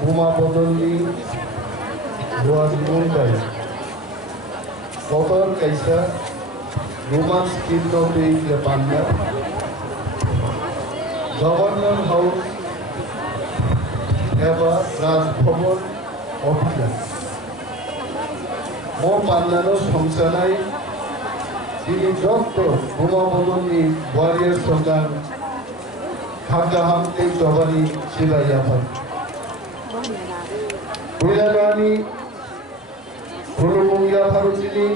বোমা বদলি kotor kaisa Roman skin of the Lepanda Governor House ever transformed officer More Pandano Samsanai Dini Doctor Buma Bodoni Warrior Songan Hakaham Te Jovani Shivayapan Puyanani Purumuya Parutini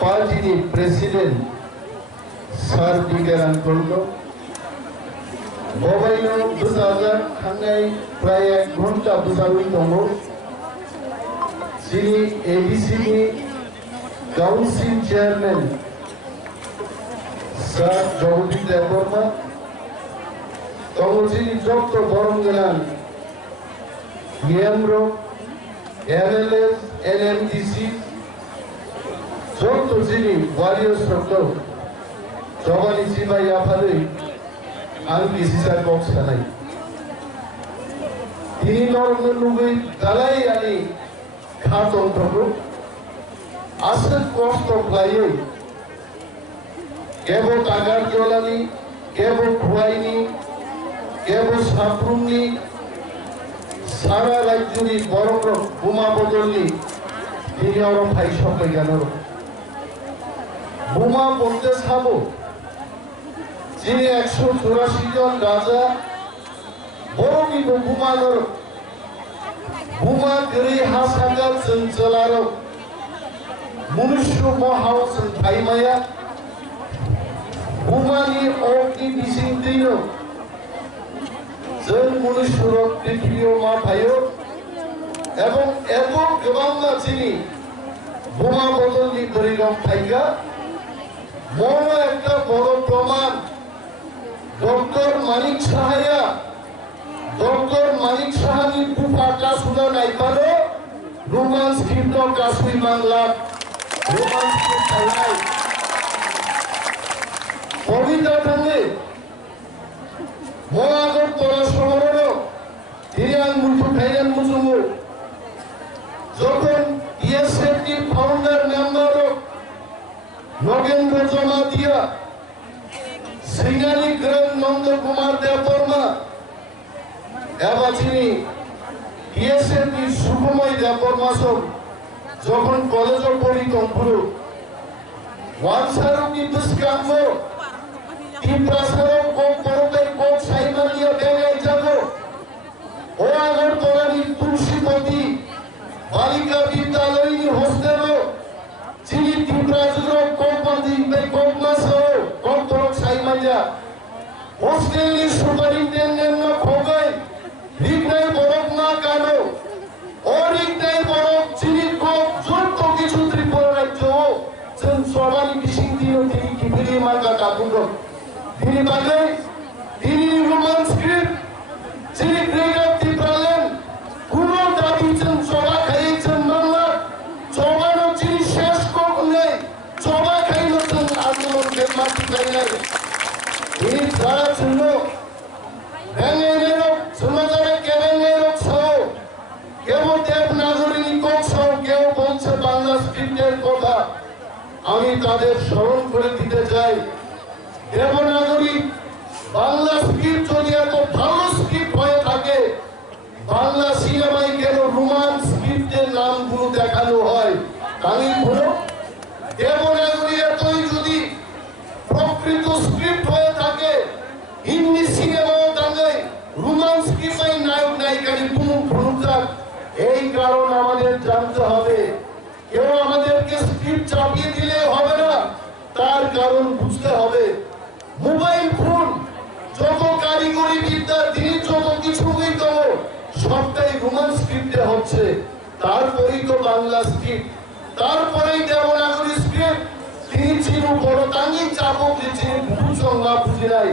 Party President Sir Bigaran Koldo Bobaino Buzaza Hangai Praya Gunta Buzawi Tomo Sini ABCD Council Chairman Sir Jogudi Deborma Council Dr. Borongalan Miembro MLS, NMDC, Joto Zini, Warriors Doctor, Jovani Siva Yapari, Anki Sisa Cox Hanai. Tini Normanui, Dalai Ali, Khaton Togo, Asset Cost of Layo, Gabo Tagar Jolani, Gabo Kuaini, Gabo Sapruni, সারা রাজ্যেরই বড় বোমা বদলি তিনি আরো ভাই সঙ্গে গেল বোমা বলতে ছাবো যিনি 184 জন রাজা বড় কিন্তু বোমানোর বোমা গরি হাসাগাল চঞ্চলার মনুষ্য মহাউস ভাইমায়া বোমানি অগ্নি বিসিং দিন जों मनुष्यरक पृथ्वीयाव मा थायो एबं एत गोबां मानसिनि बोमा बदलनि परिणाम थाइगा बड़ एकटा बड़ प्रमाण डॉक्टर मानिक साहानि पुपाटा सुदा नायबानो Roman script कासुइ Bangla Roman script थानाय कविता थांगे মহাগর তোরা শহরের হিরিয়ান মুঠু খাইরান মুজুমু যখন ইএসএফটি ফাউন্ডার মেম্বার নগেন্দ্র জমা দিয়া সিঙ্গালি গ্রাম নন্দ কুমার দেববর্মা এবার তিনি ইএসএফটি সুকুময় দেববর্মা যখন কলেজে পড়ি তখন ওয়ানসারুকি দুষ্কাম্য Imprasaro kok porotai kok saimania bengai jago o agar torani tulsipati balika vidyalaya hostelo chini imprasaro kok bandi bai kok maso kok torok saimania hostel ni superintendent na khogai rignai borok na kano o rignai borok chini kok joto kichu tripura rajyo chen sobani bisingtino tini kibiri manga kapundo Dini bagai, dini Roman script, dini Gregor Tipralen, kuno dabi chen coba khai chen mangla, coba no dini shesh kok nai, coba khai no chen andolon ke mati khai nai. Dini jara chen no, bengai nero, semajare keben nero chao, kebo dev nagorini kok chao, kebo bolche bangla script er kotha, ami tader স্মরণ করে দিতে চাই। Devanagari Bangla script যদি এত ভালো script হয়ে থাকে বাংলা সিনেমায় কেন রোমান স্ক্রিপ্টের নামগুলো দেখানো হয় তাহলে হলো দেবনাগরী এতই যদি প্রকৃত স্ক্রিপ্ট হয়ে থাকে হিন্দি সিনেমাও টাঙ্গাই রোমান স্ক্রিপ্টে নায়ক নায়িকারি কোনো ভূমিকা এই কারণ আমাদের জানতে হবে কেউ আমাদেরকে স্ক্রিপ্ট চাপিয়ে দিলে হবে না তার কারণ বুঝতে হবে মোবাইল ফোন যত কারিগরি বিদ্যা তিনি যত কিছু হইতো সবটাই রোমান স্ক্রিপ্টে হচ্ছে তারপরেই তো বাংলা স্ক্রিপ্ট তারপরেই দেবনাগরী স্ক্রিপ্ট তিনি চিরু বড় তাঙ্গি চাপক দিচ্ছেন বুঝুন না বুঝি নাই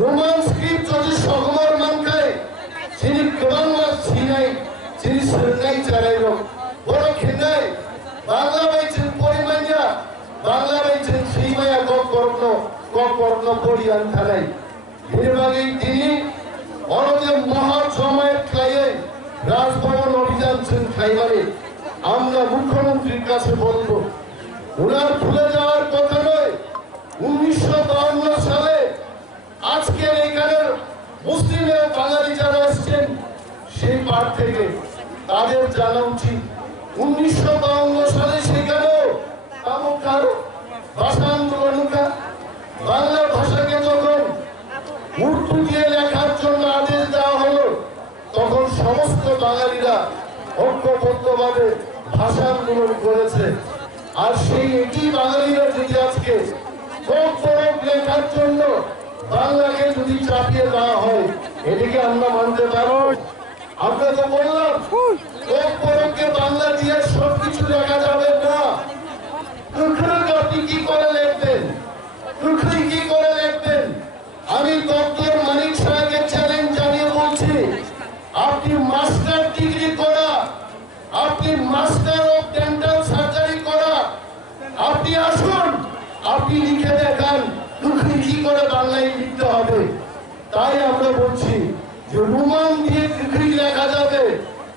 রোমান স্ক্রিপ্ট যদি সগমর মানকায় তিনি বাংলা ছিনাই তিনি সেনাই চালাইল বড় খেনাই বড়িয়ান থানায় বেশিরভাগই তিনি অনেকে মহা জমায়েত খাইয়ে রাজভবন অভিযান খাইবারে আমরা মুখ্যমন্ত্রীর কাছে বলবো ওনার ভুলে যাওয়ার কথা নয় 1952 সালে আজকের এখানে মুসলিম এবং বাঙালি যারা এসছেন সেই পার থেকে তাদের জানা উচিত 1952 সালে সেখানেও তামুকার ভাষা আন্দোলন বাংলা ভাষাকে যখন উর্দু দিয়ে লেখার জন্য আদেশ দেওয়া হলো তখন সমস্ত বাঙালিরা ঐক্যবদ্ধভাবে ভাষা আন্দোলন করেছে আর সেই একই বাঙালিরা যদি আজকে লেখার জন্য বাংলাকে যদি চাপিয়ে দেওয়া হয় এটিকে আমরা মানতে পারবো আমরা তো বললাম কে বাংলা দিয়ে সবকিছু লেখা যাবে না আপনি কি করে লিখবেন কি করে লিখবেন আমি ডক্টর মানিক সাহেবকে চ্যালেঞ্জ জানিয়ে বলছি আপনি মাস্টার ডিগ্রি করা আপনি মাস্টার অফ ডেন্টাল সার্জারি করা আপনি আসুন আপনি লিখে দেখান কি করে বাংলায় লিখতে হবে তাই আমরা বলছি যে রোমান দিয়ে কি লেখা যাবে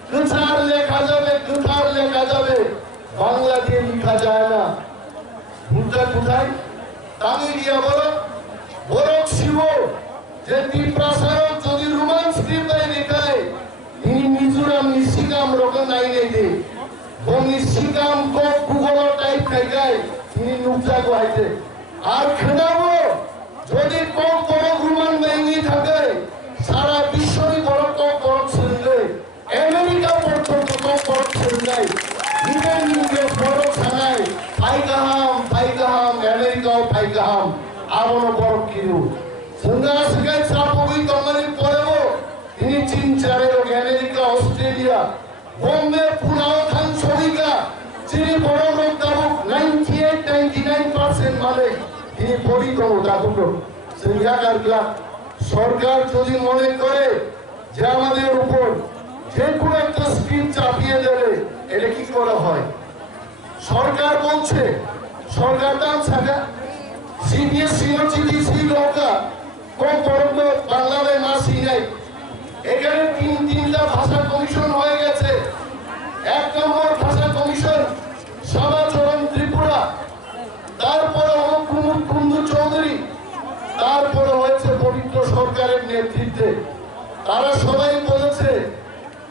কুঠার লেখা যাবে কুঠার লেখা যাবে বাংলা দিয়ে লেখা যায় না ভুলটা কোথায় তামিলিয়া বলো বরক শিব যে ত্রিপ্রাসারক যদি রোমান স্ক্রিপ্টে লেখায় তিনি মিজোরাম নিশিকাম রকম নাই নেই নিশিকাম কক গুগল টাইপ খাইগায় তিনি নুকজা গোয়াইতে আর খেলাবো যদি কক বড় রোমান বাহিনী থাকে সারা বিশ্বই বড় কক বড় ছেড়ে আমেরিকা পর্যন্ত কক বড় ছেড়ে যায় ইভেন ইউরোপ বড় ছানায় ফাইগাহাম আমেরিকাও ফাইগাহাম আবনো বড় কিরু সন্ধ্যা সেখানে চাপবই কোম্পানির পরেও তিনি চীন চারের আমেরিকা অস্ট্রেলিয়া বোম্বে পুনাও খান শরিকা যিনি বড় লোক দাবুক 98-99% মানে তিনি পরিকম দাবুক সিংহাকারগুলা সরকার যদি মনে করে যে আমাদের উপর যে কোনো একটা স্কিম চাপিয়ে দেবে এটা কি করা হয় সরকার বলছে সরকার দাম ছাড়া সিবিএসসি ও সিডিসি লোকা কোন বড় বাংলাতে মাসি নাই এখানে তিনটা ভাষা কমিশন হয়ে গেছে এক নম্বর ভাষা কমিশন সমাচরণ ত্রিপুরা তারপরে হলো কুমুদ কুন্দু চৌধুরী তারপরে হয়েছে পবিত্র সরকারের নেতৃত্বে তারা সবাই বলেছে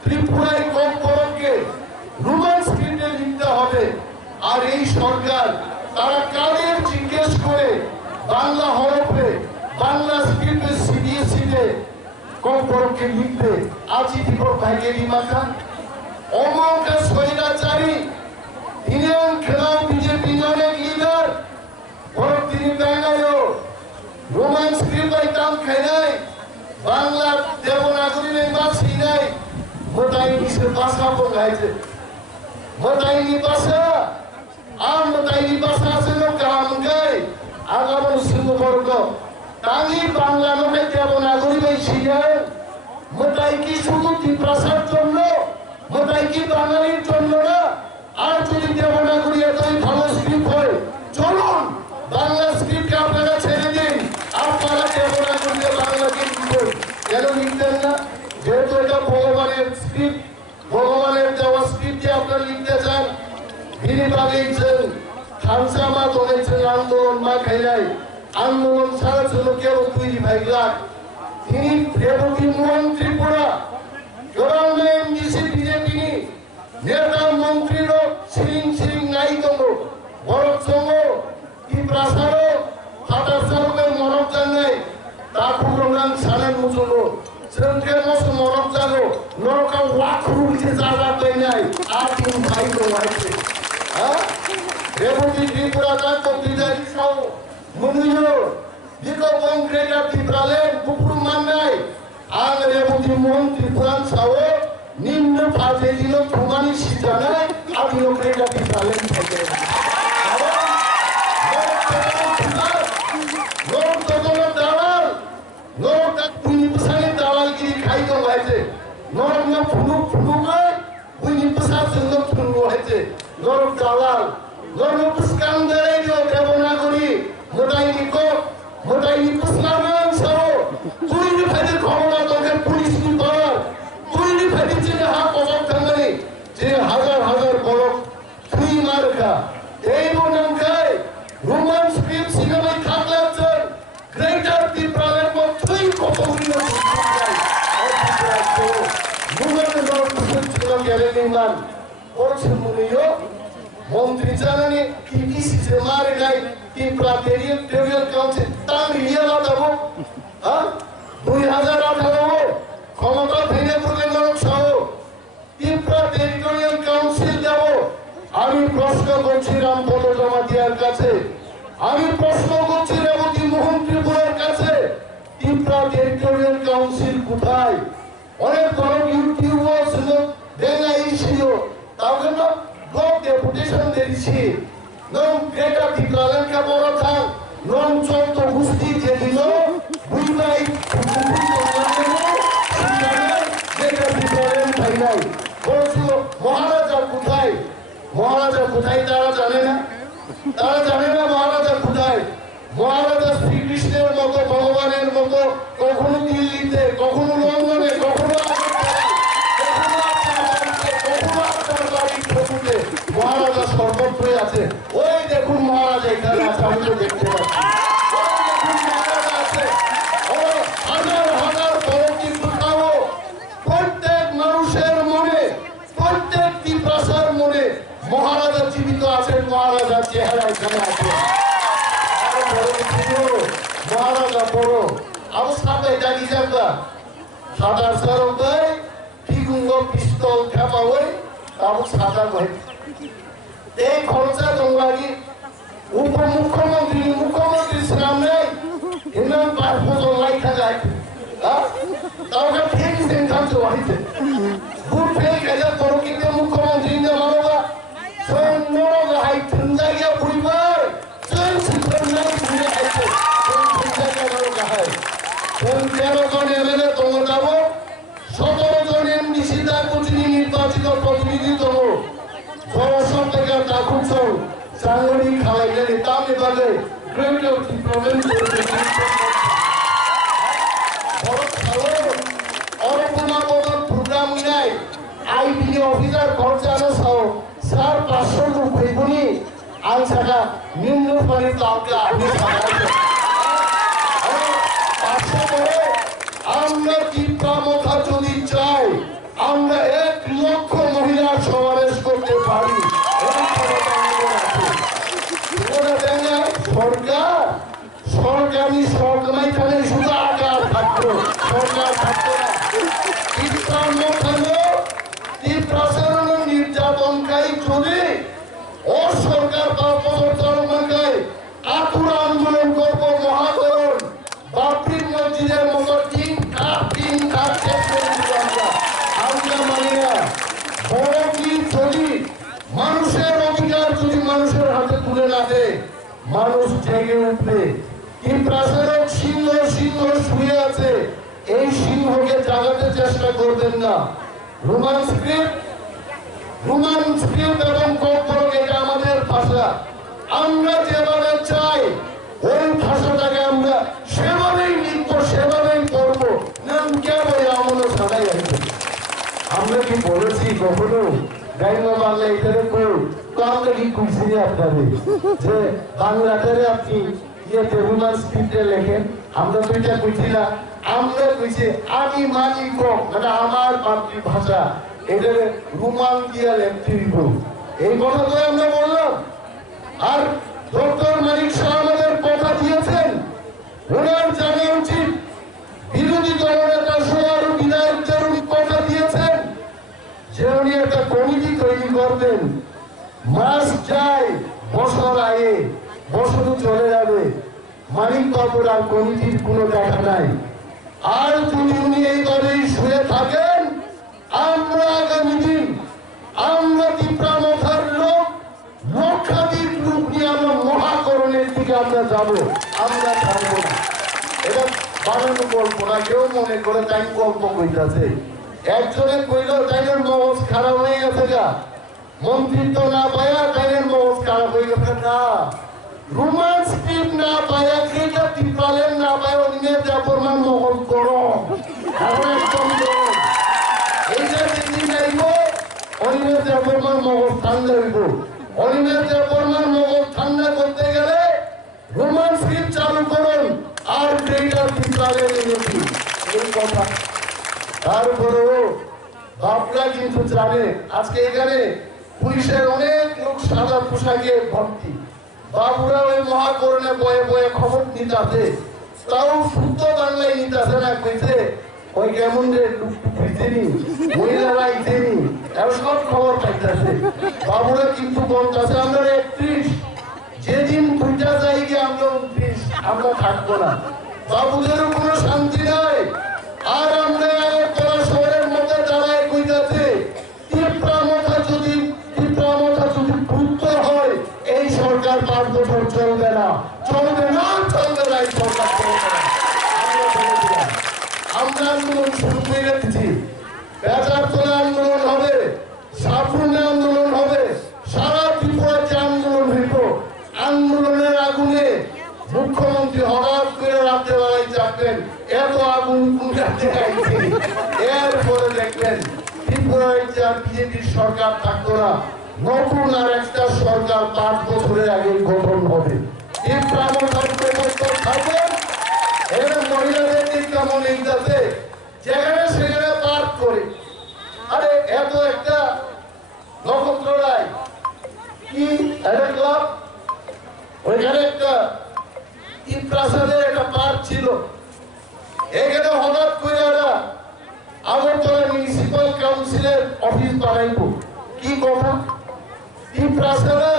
ত্রিপুরায় কম করকে রোমান স্ক্রিপ্টে লিখতে হবে আর এই সরকার তারা কাদের জিজ্ঞেস করে বাংলা হরফে বাংলা স্ক্রিপ্টে সিবিএসসি তে কম করকে লিখতে আজি দিব ভাগেরি মাথা অমকা সৈরাচারী তিনি খেলাও বিজেপি অনেক লিডার বড় তিনি বাঙালিও রোমান স্ক্রিপ্ট দাম খাই নাই বাংলা দেবনাগরী মাসি নাই মোটাইনি সে ভাষা বলাইছে মোটাইনি ভাষা আর মোটাইনি ভাষা আছে লোক কাম গায় আগামী সিংহ বর্গ তালি বাংলা লোকে দেবনাগরী বেশি যায় মোটাই কি শুধু ত্রিপ্রাসার জন্য মোটাই কি বাঙালির জন্য না আর যদি দেবনাগরী এতই ভালো স্ক্রিপ্ট হয় চলুন বাংলা স্ক্রিপ্টকে আপনারা ছেড়ে দিন আপনারা দেবনাগরীতে বাংলাকে লিখুন কেন লিখতেন না যেহেতু এটা ভগবানের স্ক্রিপ্ট ভগবানের দেওয়া স্ক্রিপ্টে আপনারা লিখতে চান তিনি বাগিয়েছেন খামসামা ধরেছেন আন্দোলন মা খাইলাই আন্দোলন ছাড়া ছিল কেউ তৈরি ভাইলা তিনি রেবতী মোহন ত্রিপুরা গভর্নমেন্ট দিছে বিজেপি নেতা মন্ত্রীরও সিরিং নাই তঙ্গ বরফ সঙ্গ কি প্রাসারও হাটার সারকের মরক জানাই তাকুর রঙান সানের মুজুলো সেরকম মস্ত মরক জানো নরকা ওয়াকুর উঠে জায়গা পাই নাই আর তিন ভাই রয়েছে হ্যাঁ রেবতী ত্রিপুরা কাজ বিদায় সহ মনুয় দিকো কংক্রেটা ত্রিপুরালেন কুকুর মান নাই আর রেবতী মোহন ত্রিপুরান সহ নিম্ন পাশে দিল প্রমাণী শিজানায় আপনি ওটা ত্রিপুরালেন থেকে নরম ফুলুক ফুলুকায় বুঝি প্রসাদ সুন্দর ফুলু হয়েছে নরম দালাল নরম পুষ্কান দেয় দেবনাগরী মোটাই নিকো কতগুলো মন্ত্রী জানানি কি কি সিসে মারে নাই কি টেরিটরিয়াল কাউন্সিল তার নিয়ে লাগাবো 2018 ক্ষমতা ভেঙে পড়লে লোক সহ ত্রিপুরা টেরিটরিয়াল কাউন্সিল যাব। আমি প্রশ্ন করছি রামপদ জমাতিয়ার কাছে, আমি প্রশ্ন করছি রেবতী মোহন ত্রিপুরার কাছে, ত্রিপুরা টেরিটরিয়াল কাউন্সিল কোথায়? অনেক বড় ইউটিউবার ছিল, বেঙ্গাই ছিল, তাকে না ব্লক ডেপুটেশন দিয়েছি। নং গ্রেটার ত্রিপুরালেনকে বড় থাক, নং চন্দ্র গুস্তি যে দিল বুঝলাই মহারাজা কোথায়? মহারাজা কোথায় তারা জানে না, তারা জানে না মহারাজা কোথায়। মহারাজা শ্রীকৃষ্ণের মতো ভগবানের মতো কখনো দিল্লিতে, কখনো লন্ডনে, কখনো মহারাজা সর্বত্রই আছে। ওই দেখুন মহারাজা এখানে আছে, আমি তো দেখতে পাচ্ছি। মহারাজা আছে, হাজার হাজার বড় কিন্তু তাও প্রত্যেক মানুষের মনে, প্রত্যেক ত্রিপ্রাসার মনে মহারাজা জীবিত আছেন, মহারাজার চেহারা এখানে আছে। মহারাজা বড় অবস্থাতে জানি যাবা সাদা সরকার ঠিকুঙ্গ পিস্তল খেপা হই তাও সাদা হয়। এই খরচা জঙ্গলাগি মুখ্যমন্ত্রী সামনে ইনাম পাঁচ বছর লাই থাকায় তাওকে ঠিক সেন্টার জড়াইছে ভোট ফেল গেলে বড় কিন্তু মুখ্যমন্ত্রী না মানবা স্বয়ং নরগা হাই ঠান্ডা গিয়া পরিবার স্বয়ং শিক্ষণ নাই ঘুরে আইছে তেরো জন এমএলএ তোমরা যাবো, 17 জন এমডিসি তার নির্বাচিত প্রতিনিধি দেবো, 600 টাকা টাকুর সব চাঙ্গড়ি খাওয়াই গেলে তামে বাজে প্রোগ্রাম নাই আইডি অফিসার খরচা সহ 500 রুপি গুনি আই টাকা নিম্ন পানি তাকে আপনি আমরা ত্রিপুরা যদি চাই আমরা 1 লক্ষ মহিলার সমাবেশ করতে পারি। সরকার সরকারি সরকারি খানে শুধু আকার থাকতো, সরকার থাকতো না। ত্রিপ্রাসারণ নির্যাতনকারী চলে ও সরকার আতুর আন্দোলন করব, মহাকরণ বাবরি মসজিদের মতো আমরা মানি না। বড় কি যদি মানুষের অধিকার যদি মানুষের হাতে তুলে না দেয়, মানুষ জেগে উঠবে। ত্রিপ্রাসারক সিংহ সিংহ শুয়ে আছে, এই সিংহকে জাগাতে চেষ্টা করবেন না। রোমান স্ক্রিপ্ট এবং কৌপরক এটা আমাদের ভাষা, আমরা যেভাবে চাই ওই ভাষাটাকে আমরা সেভাবেই লিখব, সেভাবেই করবো। আমরা কি বলেছি কখনো গাইমা বাংলা এখানে তো আমরা কি খুঁজছি আপনাদের যে বাংলাটারে আপনি ইয়েতে রোমান স্ক্রিপ্টে লেখেন? আমরা তো এটা বুঝি না, আমরা বুঝি আমি মানি কম মানে আমার মাতৃভাষা এটা রোমান দিয়া লেখতে দিব, এই কথা তো আমরা বললাম। আর ডক্টর মানিক শাহ আমাদের কথা দিয়েছেন, ওনার জানা উচিত বিরোধী দলনেতা সবার বিধায়কদের কথা দিয়েছেন যে উনি একটা কমিটি তৈরি করবেন। মাস যায় বছর আয়ে বছর চলে যাবে, মানিক বাবুর আর কমিটির কোনো দেখা নাই। আর যদি উনি এইভাবেই শুয়ে থাকেন, আমরা আগামী দিন আমরা ত্রিপুরা মাথার লক্ষাধিক লোক নিয়ে আমরা মহাকরণের দিকে আমরা যাবো, আমরা থাকবো না। এটা বানানো গল্প না, কেউ মনে করে তাই গল্প কইতাছে। একজনে কইল তাইনের মগজ খারাপ হয়ে গেছে, গা মন্ত্রিত্ব না পায়া তাইনের মগজ খারাপ হয়ে গেছে। না, রোমান স্ক্রিপ্ট না পায়া ক্রেটা ত্রিপালেন না পায়া অনিমের দেববর্মার মগজ গরম, একদম গরম। এইটা যেদিন আইব অনিমের দেববর্মার মগজ ঠান্ডা হইব। অনিমের দেববর্মার মগজ ঠান্ডা করতে গেলে রোমান স্ক্রিপ্ট চালু করুন, আর গ্রেটার পিপলারের উন্নতি, এই কথা। তারপরেও বাপরা কিন্তু জানে আজকে এখানে পুলিশের অনেক লোক সাদা পোশাকে ভর্তি, বাবুরা ওই মহাকরণে বয়ে বয়ে খবর নিতে আছে, তাও শুদ্ধ বাংলায় নিতে আসে না, কইছে ওই কেমন রে লুকটুকি মহিলারা ইতেনি এর সব খবর পাইতেছে। বাবুরা কিন্তু বলতেছে আমরা 31, যেদিন দুইটা যাই গিয়ে আমরা 29, আমরা থাকবো না। বাবুদেরও কোনো শান্তি নাই। আর আমরা শহরের মধ্যে দাঁড়ায় কইতাছে টিপরা মাথা যদি ভূত হয়, এই সরকার 5 বছর চলবে না, চলবে না, চলবে না, এই সরকার চলবে না। আমরা আন্দোলন শুরু করে রেখেছি, বেজার তোলা আন্দোলন হবে, সাফল্য আন্দোলন হবে, সারা ত্রিপুরার যে আন্দোলন হইব, আন্দোলনের আগুনে মুখ্যমন্ত্রী হঠাৎ করে রাতে বেলায় চাপবেন, এত আগুন কুড়াতে আইছে। এরপরে দেখবেন ত্রিপুরায় যে আর বিজেপির সরকার থাকতো না, নতুন আর একটা সরকার 5 বছরের আগে গঠন হবে। ত্রিপুরা থাকবেন, এরা মহিলাদের কেমন এইটাতে যেখানে সেখানে পার্ক করে, আরে এত একটা নক্ষত্র রায় কি একটা ক্লাব, ওইখানে একটা প্রাসাদের একটা পার্ক ছিল, এখানে হঠাৎ করে ওরা আগরতলা মিউনিসিপাল কাউন্সিলের অফিস বানাইব। কি কথা, প্রাসাদা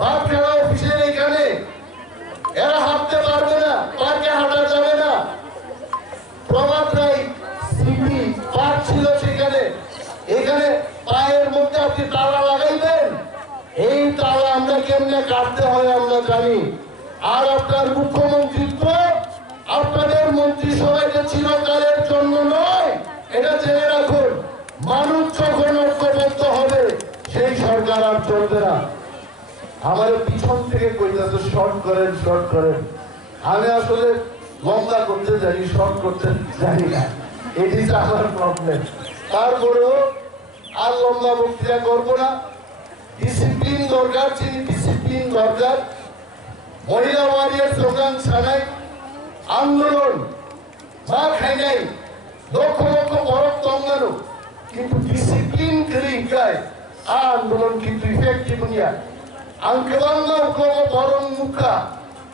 ভাত খেলা অফিসের এখানে এরা হাঁটতে পারবে না, পার্কে হাঁটা যাবে না। প্রভাত রায় সিটি পার্ক ছিল সেখানে, এখানে পায়ের মধ্যে আপনি তালা লাগাইবেন, এই তালা আমরা কেমনে কাটতে হয় আমরা জানি। আর আপনার মুখ্যমন্ত্রিত্ব আপনাদের মন্ত্রিসভাটা চিরকালের জন্য নয়, এটা জেনে রাখুন। মানুষ যখন ঐক্যবদ্ধ হবে সেই সরকার আর চলবে না। আমাদের পিছন থেকে কইতাছে শর্ট করেন, আমি আসলে লম্বা করতে জানি, শর্ট করতে জানি না, এটি আমার প্রবলেম। তারপরেও আর লম্বা বক্তৃতা করবো না। ডিসিপ্লিন দরকার, ডিসিপ্লিন দরকার। মহিলা ওয়ারিয়ার স্লোগান ছাড়াই আন্দোলন মা খাই নাই, লক্ষ লক্ষ বরফ তঙ্গানো, কিন্তু ডিসিপ্লিন করে ইকায় আন্দোলন কিন্তু ইফেক্টিভ নিয়া angkelangga uklongo borong muka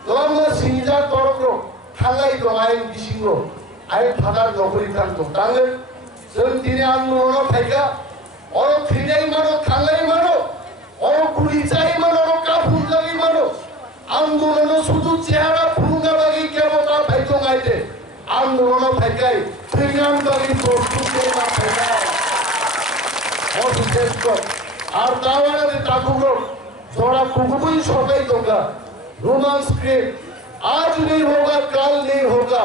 longga sinjak borong thangai dong ayin bisingo ayin thadar nokori tangto tangen जों दिनै आन्दोलनाव फायगा अरो थैनाय मानो थांनाय मानो अरो गुलि जाय मानो अरो काफुन जाय मानो आन्दोलनाव শুধু চেহারা ফুঙ্গা লাগি কেবল ফাইতো গাইতে आन्दोलनाव फायगाय थैनाम লাগি প্রস্তুত না ফায়দা অসুস্থ আর দাওয়ারে তাকুলো थोड़ा कुकुई सबाई होगा रोमांस स्क्रिप्ट आज नहीं होगा कल नहीं होगा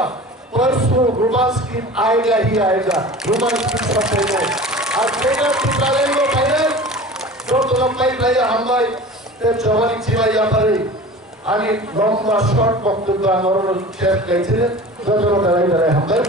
परसों रोमांस स्क्रिप्ट आएगा ही आएगा रोमांस स्क्रिप्ट पहले आज मेरा पिताले को पहले जो तो लंबाई भाई हम भाई ते जवानी जीवा या परे आने लंबा शॉर्ट वक्त का नॉर्मल शेयर कैसे जो जो कराई हम भाई